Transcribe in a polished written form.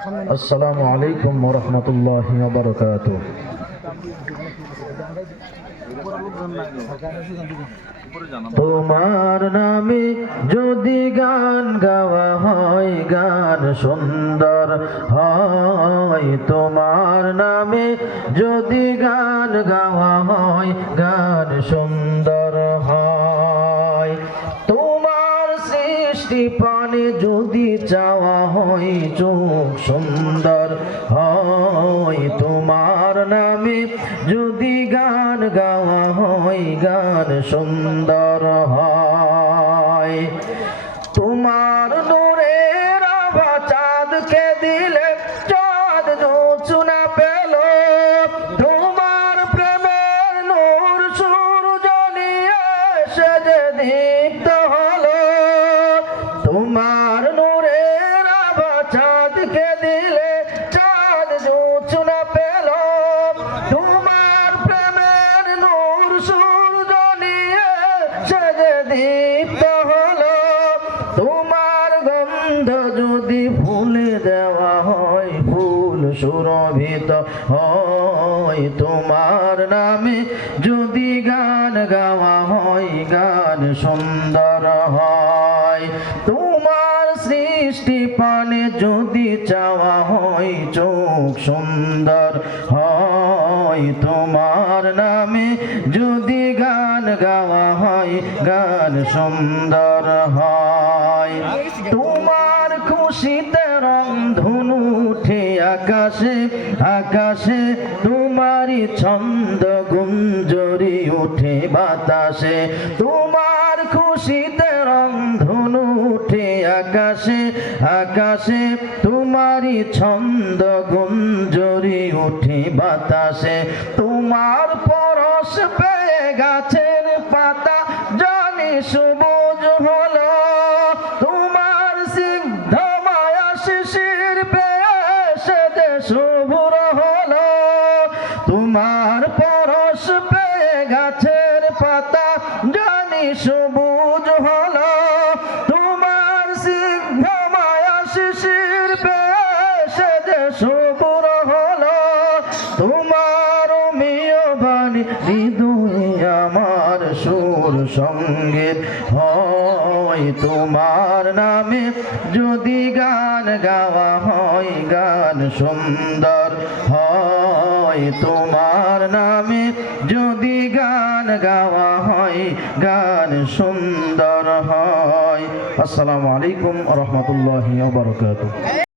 আসসালামু আলাইকুম ওয়া রাহমাতুল্লাহি ওয়া বারাকাতুহু। তোমার নামে যদি গান গাওয়া হয়, গান সুন্দর হয়। তোমার নামে যদি গান গাওয়া হয়, গান সুন্দর হয়। তোমার সৃষ্টি পানে যদি চাওয়া হয়, চোখ সুন্দর হয়। তোমার নামে যদি গান গাওয়া হয়, গান সুন্দর হয়। তোমার নূরের আভা চাঁদকে দিলে চাঁদ জোছনা পেল। তোমার প্রেমের নূর সূর্য নিয়ে এসে যে দীপ্ত হলো। তোমার নূরের আভা চাঁদকে দিলে চাঁদ জোছনা পেল। তোমার প্রেমের নূর সূর্য নিয়ে এসে যে দীপ্ত হলো। তোমার গন্ধ যদি ফুলে দেওয়া হয়, ফুল সুরভিত হয়। তোমার নামে যদি গান গাওয়া হয়, গান সুন্দর হয়। তোমার সৃষ্টি পানে যদি চাওয়া হয়, চোখ সুন্দর হয়। তোমার নামে যদি গান গাওয়া হয়, গান সুন্দর হয়। তোমার খুশিতে রংধনু উঠে আকাশে আকাশে। তোমারই ছন্দ গুঞ্জরি উঠে বাতাসে। তোমার খুশিতে রংধনু উঠে আকাশে আকাশে। তোমারই ছন্দ গুঞ্জরি উঠে বাতাসে। তোমার পরশ পেয়ে গাছের পাতা জানি সবুজ হলো। তোমার সিদ্ধ মায়া শিশির পেয়ে সে যে সবুর হলো। তোমার পরশ পেয়ে গাছের পাতা জানি সবুজ হলো। তোমার সিদ্ধ মায়া শিশির পেয়ে সে যে সবুর হলো। তোমার মিয় বাণী হৃদয়ে আমার সুর সঙ্গীত হয়। তোমার নামে যদি গান গাওয়া হয়, গান সুন্দর হয়। তোমার নামে যদি গান গাওয়া হয়, গান সুন্দর হয়। আসসালামু আলাইকুম ওয়া রাহমাতুল্লাহি ওয়া বারাকাতুহু।